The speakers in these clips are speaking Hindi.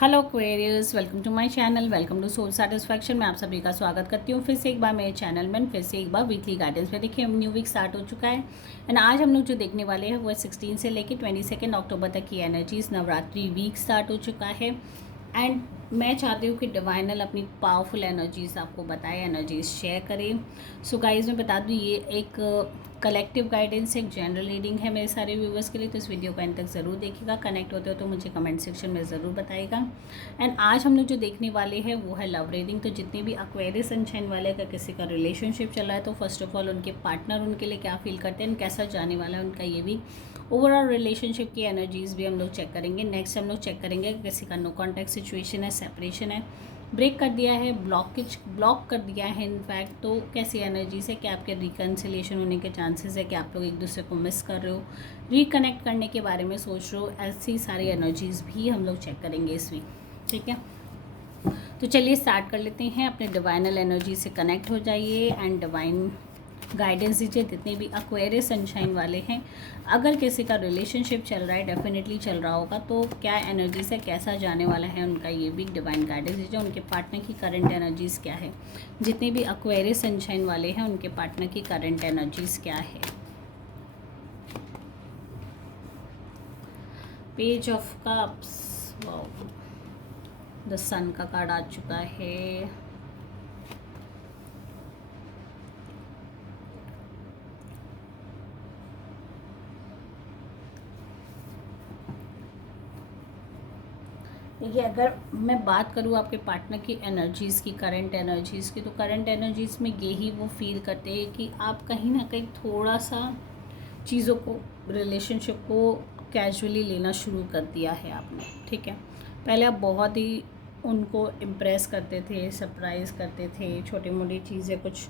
Hello queriers, welcome to my channel, welcome to soul satisfaction. मैं आप सभी का स्वागत करती हूँ फिर से एक बार मेरे चैनल में, फिर से एक बार वीकली गाइडेंस में। देखिए, न्यू वीक स्टार्ट हो चुका है एंड आज हम लोग जो देखने वाले हैं वो 16 से लेकर 22 अक्टूबर तक की एनर्जीज। नवरात्रि वीक स्टार्ट हो चुका है एंड मैं चाहती हूँ कि डिवाइनल अपनी पावरफुल एनर्जीज आपको बताए, एनर्जीज शेयर करें। सो गाइस, मैं बता दूँ ये एक कलेक्टिव गाइडेंस, एक जनरल रीडिंग है मेरे सारे व्यूवर्स के लिए, तो इस वीडियो को एंड तक ज़रूर देखिएगा। कनेक्ट होते हो तो मुझे कमेंट सेक्शन में ज़रूर बताइएगा। एंड आज हम लोग जो देखने वाले हैं वो है लव रीडिंग। तो जितने भी एक्वेरियस सनशाइन वाले का किसी का रिलेशनशिप चल रहा है तो फर्स्ट ऑफ ऑल उनके पार्टनर उनके लिए क्या फील करते हैं, कैसा जाने वाला है उनका ये भी ओवरऑल रिलेशनशिप की एनर्जीज भी हम लोग चेक करेंगे। नेक्स्ट हम लोग चेक करेंगे कि किसी का नो कॉन्टैक्ट सिचुएशन है, सेपरेशन है, ब्रेक कर दिया है, ब्लॉक कर दिया है इनफैक्ट, तो कैसी एनर्जी से, क्या आपके रिकन्सिलेशन होने के चांसेस है, कि आप लोग एक दूसरे को मिस कर रहे हो, रिकनेक्ट करने के बारे में सोच रहे हो, ऐसी सारी एनर्जीज़ भी हम लोग चेक करेंगे इस वीक। ठीक है, तो चलिए स्टार्ट कर लेते हैं। अपने डिवाइनल एनर्जी से कनेक्ट हो जाइए एंड डिवाइन गाइडेंस दीजिए जितने भी एक्वेरियस सनशाइन वाले हैं। अगर किसी का रिलेशनशिप चल रहा है, डेफिनेटली चल रहा होगा, तो क्या एनर्जी से कैसा जाने वाला है उनका ये भी डिवाइन गाइडेंस दीजिए। उनके पार्टनर की करंट एनर्जीज़ क्या है, जितने भी एक्वेरियस सनशाइन वाले हैं उनके पार्टनर की करंट एनर्जीज़ क्या है। Page of cups, the sun का कार्ड आ चुका है। देखिए, अगर मैं बात करूँ आपके पार्टनर की एनर्जीज़ की, करंट एनर्जीज़ की, तो करंट एनर्जीज़ में यही वो फील करते हैं कि आप कहीं ना कहीं थोड़ा सा चीज़ों को, रिलेशनशिप को कैजुअली लेना शुरू कर दिया है आपने। ठीक है, पहले आप बहुत ही उनको इम्प्रेस करते थे, सरप्राइज़ करते थे, छोटी मोटी चीज़ें कुछ।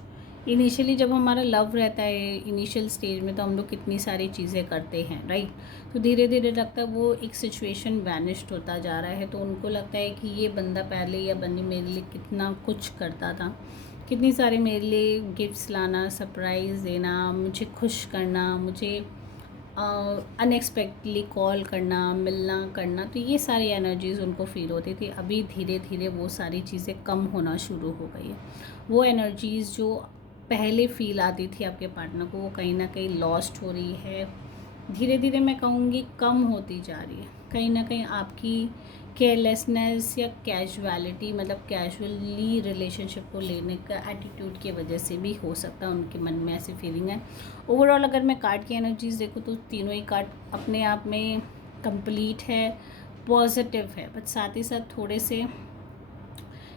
इनिशियली जब हमारा लव रहता है इनिशियल स्टेज में तो हम लोग कितनी सारी चीज़ें करते हैं, राइट। तो धीरे धीरे लगता है वो एक सिचुएशन वैनिश्ड होता जा रहा है, तो उनको लगता है कि ये बंदा पहले या बंदी मेरे लिए कितना कुछ करता था, कितनी सारे मेरे लिए गिफ्ट्स लाना, सरप्राइज़ देना, मुझे खुश करना, मुझे अनएक्सपेक्टली कॉल करना, मिलना करना, तो ये सारी एनर्जीज़ उनको फील होती थी। अभी धीरे धीरे वो सारी चीज़ें कम होना शुरू हो गई है। वो एनर्जीज़ जो पहले फील आती थी आपके पार्टनर को, वो कहीं ना कहीं लॉस्ट हो रही है, धीरे धीरे मैं कहूँगी कम होती जा रही है। कहीं ना कहीं आपकी केयरलेसनेस या कैजुअलिटी, मतलब कैजुअली रिलेशनशिप को लेने का एटीट्यूड की वजह से भी हो सकता है उनके मन में ऐसी फीलिंग है। ओवरऑल अगर मैं कार्ड की एनर्जीज देखूँ तो तीनों ही कार्ड अपने आप में कंप्लीट है, पॉजिटिव है, बट साथ ही साथ थोड़े से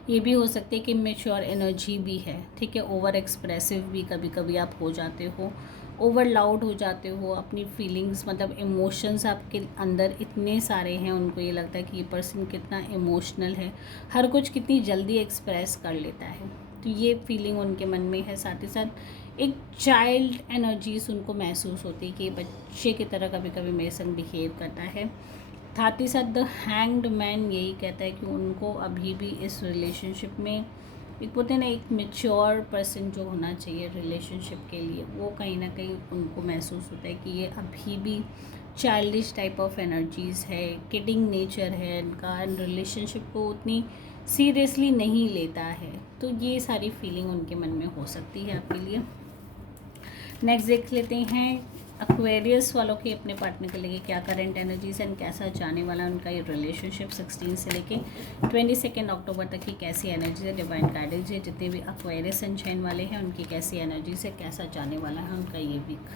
ये भी हो सकते हैं कि मेच्योर एनर्जी भी है। ठीक है, ओवर एक्सप्रेसिव भी कभी कभी आप हो जाते हो, ओवर लाउड हो जाते हो, अपनी फीलिंग्स, मतलब इमोशंस आपके अंदर इतने सारे हैं, उनको ये लगता है कि ये पर्सन कितना इमोशनल है, हर कुछ कितनी जल्दी एक्सप्रेस कर लेता है, तो ये फीलिंग उनके मन में है। साथ ही साथ एक चाइल्ड एनर्जीज उनको महसूस होती है कि बच्चे की तरह कभी कभी मेरे संग बिहेव करता है। साथ ही साथ द हैंग्ड मैन यही कहता है कि उनको अभी भी इस रिलेशनशिप में एक बोलते हैं ना, एक मेच्योर पर्सन जो होना चाहिए रिलेशनशिप के लिए, वो कहीं ना कहीं उनको महसूस होता है कि ये अभी भी चाइल्डिश टाइप ऑफ एनर्जीज़ है, किडिंग नेचर है इनका, एंड रिलेशनशिप को उतनी सीरियसली नहीं लेता है। तो ये सारी फीलिंग उनके मन में हो सकती है आपके लिए। नेक्स्ट देख लेते हैं एक्वेरियस वालों के अपने पार्टनर के लिए क्या करंट एनर्जीज एंड कैसा जाने वाला उनका ये रिलेशनशिप 16 से लेके 22 अक्टूबर तक की कैसी एनर्जी है। डिवाइन गाइडेंस है जितने भी एक्वेरियस सनशाइन वाले हैं उनकी कैसी एनर्जी से कैसा जाने वाला है उनका ये वीक।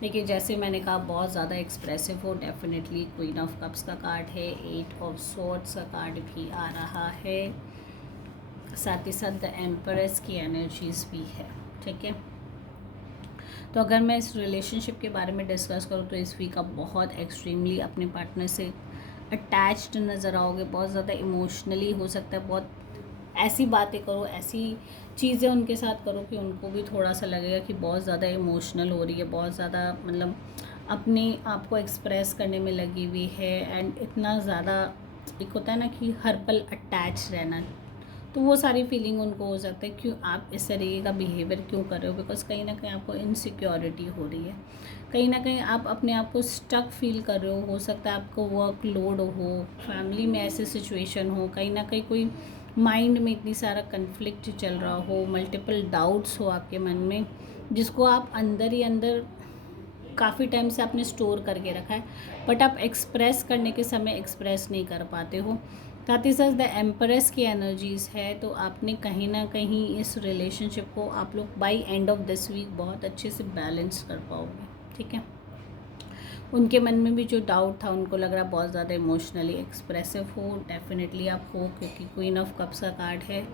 देखिए, जैसे मैंने कहा बहुत ज़्यादा एक्सप्रेसिव हो, डेफिनेटली क्वीन ऑफ कप्स का कार्ड है, 8 ऑफ स्वॉर्ड्स का कार्ड भी आ रहा है, साथ ही साथ द एम्परेस की एनर्जीज भी है। ठीक है, तो अगर मैं इस रिलेशनशिप के बारे में डिस्कस करूँ तो इस वीक आप बहुत एक्सट्रीमली अपने पार्टनर से अटैच्ड नज़र आओगे, बहुत ज़्यादा इमोशनली हो सकता है, बहुत ऐसी बातें करो, ऐसी चीज़ें उनके साथ करो कि उनको भी थोड़ा सा लगेगा कि बहुत ज़्यादा इमोशनल हो रही है, बहुत ज़्यादा मतलब अपने आप को एक्सप्रेस करने में लगी हुई है, एंड इतना ज़्यादा एक होता है ना कि हर पल अटैच रहना, तो वो सारी फीलिंग उनको हो सकता है क्यों आप इस तरीके का बिहेवियर क्यों कर रहे हो, बिकॉज कहीं ना कहीं आपको इनसिक्योरिटी हो रही है, कहीं ना कहीं आप अपने आप को स्टक फील कर रहे हो सकता है आपको वर्क लोड हो, फैमिली में ऐसे सिचुएशन हो, कहीं ना कहीं कोई माइंड में इतनी सारा कन्फ्लिक्ट चल रहा हो, मल्टीपल डाउट्स हो आपके मन में, जिसको आप अंदर ही अंदर काफ़ी टाइम से आपने स्टोर करके रखा है, बट आप एक्सप्रेस करने के समय एक्सप्रेस नहीं कर पाते हो। साथ ही साथ द एम्प्रेस की एनर्जीज़ है, तो आपने कहीं ना कहीं इस रिलेशनशिप को आप लोग by end of this week बहुत अच्छे से बैलेंस कर पाओगे, ठीक है। उनके मन में भी जो डाउट था, उनको लग रहा बहुत ज़्यादा इमोशनली एक्सप्रेसिव हो, डेफिनेटली आप हो, क्योंकि क्वीन ऑफ कप्स का कार्ड है।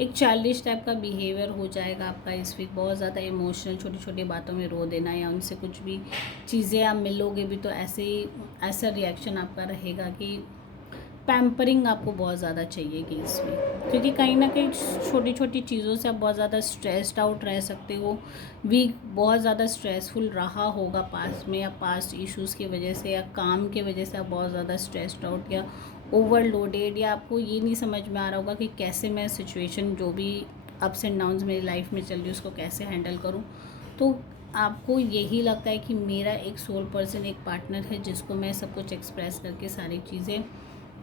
एक चाइल्डिश टाइप का बिहेवियर हो जाएगा आपका इस वीक, बहुत ज़्यादा इमोशनल, छोटी छोटी बातों में रो देना या उनसे कुछ भी चीज़ें आप मिलोगे भी तो ऐसा रिएक्शन आपका रहेगा कि पैम्परिंग आपको बहुत ज़्यादा चाहिएगी इसमें, क्योंकि कहीं ना कहीं छोटी छोटी चीज़ों से आप बहुत ज़्यादा स्ट्रेस्ड आउट रह सकते हो। वीक बहुत ज़्यादा स्ट्रेसफुल रहा होगा पास्ट में, या पास्ट इश्यूज़ की वजह से या काम की वजह से आप बहुत ज़्यादा स्ट्रेस्ड आउट या ओवरलोडेड, या आपको ये नहीं समझ में आ रहा होगा कि कैसे मैं सिचुएशन जो भी अप्स एंड डाउन्स मेरी लाइफ में चल रही है उसको कैसे हैंडल करूँ। तो आपको यही लगता है कि मेरा एक सोल पर्सन, एक पार्टनर है जिसको मैं सब कुछ एक्सप्रेस करके सारी चीज़ें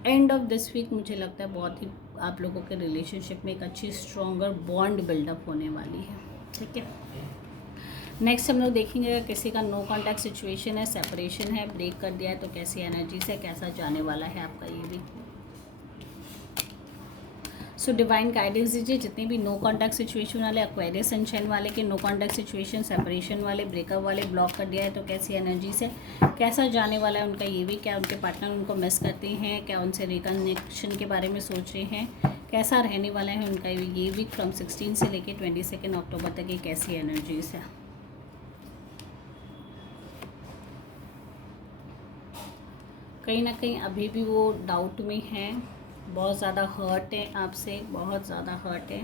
एंड ऑफ दिस वीक मुझे लगता है बहुत ही आप लोगों के रिलेशनशिप में एक अच्छी स्ट्रॉन्गर बॉन्ड बिल्डअप होने वाली है, ठीक है। नेक्स्ट हम लोग देखेंगे अगर किसी का नो कॉन्टैक्ट सिचुएशन है, सेपरेशन है, ब्रेक कर दिया है, तो कैसी एनर्जी से कैसा जाने वाला है आपका ये भी। सो डिवाइन गाइडेंस दीजिए जितने भी नो कॉन्टैक्ट सिचुएशन वाले, एक्वेरियस सनशाइन वाले के नो कॉन्टैक्ट सिचुएशन, सेपरेशन वाले, ब्रेकअप वाले, ब्लॉक कर दिया है, तो कैसी एनर्जी से कैसा जाने वाला है उनका ये भी। क्या उनके पार्टनर उनको मिस करते हैं, क्या उनसे रिकनेक्शन के बारे में सोच रहे हैं, कैसा रहने वाला है उनका ये वीक फ्रॉम 16 से लेके 22 अक्टूबर तक, ये कैसी एनर्जीज है। कहीं ना कहीं अभी भी वो डाउट में हैं, बहुत ज़्यादा हर्ट है आपसे, बहुत ज़्यादा हर्ट है।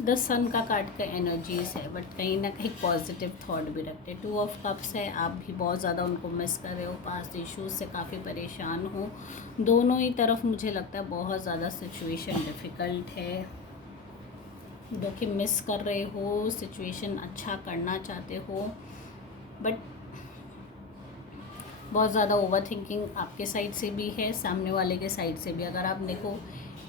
द सन का कार्ड का एनर्जीज़ है, बट कहीं ना कहीं पॉजिटिव थॉट भी रखते हैं। 2 ऑफ कप्स है, आप भी बहुत ज़्यादा उनको मिस कर रहे हो, पास्ट इश्यूज़ से काफ़ी परेशान हो। दोनों ही तरफ मुझे लगता है बहुत ज़्यादा सिचुएशन डिफ़िकल्ट है, जो कि मिस कर रहे हो, सिचुएशन अच्छा करना चाहते हो, बट बहुत ज़्यादा ओवर थिंकिंग आपके साइड से भी है, सामने वाले के साइड से भी। अगर आप देखो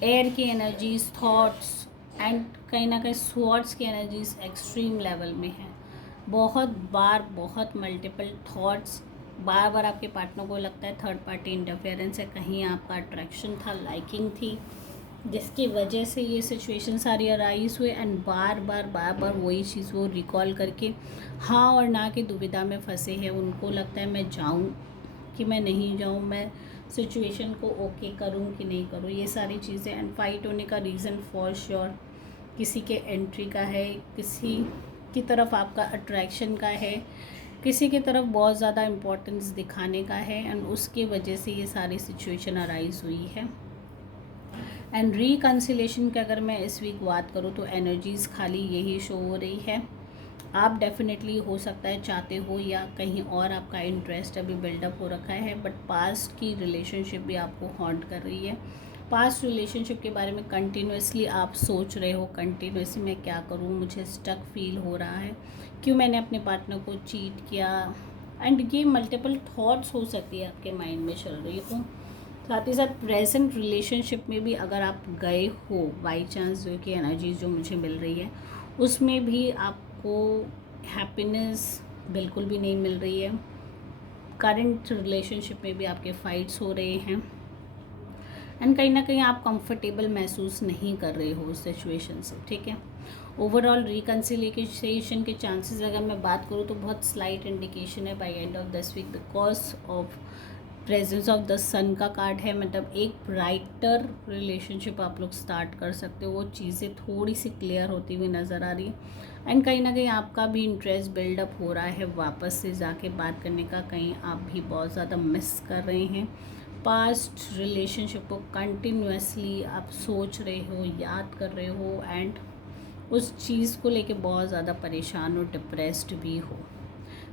एयर की एनर्जीज, थॉट्स एंड कहीं ना कहीं स्वॉर्ड्स की एनर्जीज एक्सट्रीम लेवल में है। बहुत मल्टीपल थॉट्स, बार बार आपके पार्टनर को लगता है थर्ड पार्टी इंटरफेरेंस है, कहीं आपका अट्रैक्शन था, लाइकिंग थी, जिसकी वजह से ये सिचुएशन सारी अराइज हुए, एंड बार बार वही चीज़ वो रिकॉल करके हाँ और ना की दुविधा में फंसे हैं। उनको लगता है मैं जाऊँ कि मैं नहीं जाऊँ, मैं सिचुएशन को ओके करूँ कि नहीं करूँ, ये सारी चीज़ें। एंड फाइट होने का रीज़न फॉर श्योर किसी के एंट्री का है, किसी की तरफ आपका अट्रैक्शन का है, किसी की तरफ बहुत ज़्यादा इम्पोर्टेंस दिखाने का है, एंड उसकी वजह से ये सारी सिचुएशन अराइज हुई है। एंड रिकन्सिलेशन की अगर मैं इस वीक बात करूँ तो एनर्जीज़ खाली यही शो हो रही है। आप डेफिनेटली हो सकता है चाहते हो या कहीं और आपका इंटरेस्ट अभी बिल्डअप हो रखा है, बट पास्ट की रिलेशनशिप भी आपको हॉन्ट कर रही है। पास्ट रिलेशनशिप के बारे में कंटिन्यूसली आप सोच रहे हो, कंटिन्यूसली मैं क्या करूँ, मुझे स्टक फील हो रहा है, क्यों मैंने अपने पार्टनर को चीट किया, एंड ये मल्टीपल थॉट्स हो सकती है आपके माइंड में चल रही हो। साथ ही साथ प्रेजेंट रिलेशनशिप में भी अगर आप गए हो बाई चांस, जो कि एनर्जी जो मुझे मिल रही है उसमें भी आपको हैप्पीनेस बिल्कुल भी नहीं मिल रही है। करंट रिलेशनशिप में भी आपके फाइट्स हो रहे हैं, एंड कहीं ना कहीं आप कंफर्टेबल महसूस नहीं कर रहे हो उस सिचुएशन से, ठीक है। ओवरऑल रिकन्सिलिएशन के चांसेस अगर मैं बात करूँ तो बहुत स्लाइट इंडिकेशन है by end of this week, because of presence of the sun का कार्ड है। मतलब एक ब्राइटर रिलेशनशिप आप लोग स्टार्ट कर सकते हो, वो चीज़ें थोड़ी सी क्लियर होती हुई नज़र आ रही है, एंड कहीं ना कहीं आपका भी इंटरेस्ट बिल्डअप हो रहा है वापस से जाके बात करने का, कहीं आप भी बहुत ज़्यादा मिस कर रहे हैं पास्ट रिलेशनशिप को, कंटिन्यूसली आप सोच रहे हो, याद कर रहे हो, एंड उस चीज़ को लेके बहुत ज़्यादा परेशान और डिप्रेस्ड भी हो।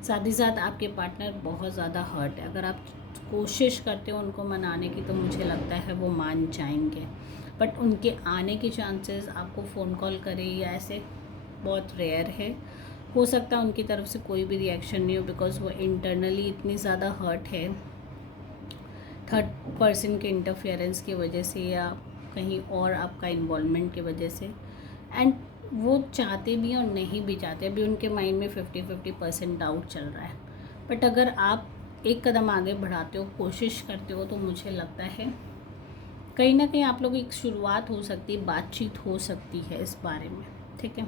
साथ ही साथ आपके पार्टनर बहुत ज़्यादा हर्ट है। अगर आप कोशिश करते हो उनको मनाने की तो मुझे लगता है वो मान जाएंगे, बट उनके आने के चांसेस आपको फ़ोन कॉल करे या ऐसे बहुत रेयर है। हो सकता है उनकी तरफ से कोई भी रिएक्शन नहीं हो, बिकॉज वो इंटरनली इतनी ज़्यादा हर्ट है थर्ड पर्सन के इंटरफेरेंस की वजह से या कहीं और आपका इन्वॉल्वमेंट की वजह से। एंड वो चाहते भी और नहीं भी चाहते, अभी उनके माइंड में 50-50% डाउट चल रहा है। बट अगर आप एक कदम आगे बढ़ाते हो, कोशिश करते हो, तो मुझे लगता है कहीं ना कहीं आप लोग एक शुरुआत हो सकती है, बातचीत हो सकती है इस बारे में। ठीक है।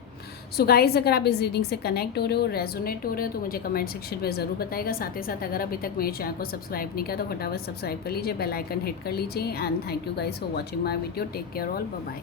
सो गाइज़, अगर आप इस रीडिंग से कनेक्ट हो रहे हो, रेजोनेट हो रहे हो, तो मुझे कमेंट सेक्शन में ज़रूर बताइएगा। साथ ही साथ अगर अभी तक मेरे चैनल को सब्सक्राइब नहीं किया तो फटाफट सब्सक्राइब कर लीजिए, बेल आइकन हिट कर लीजिए। And thank you guys for watching my video. Take care all, bye bye.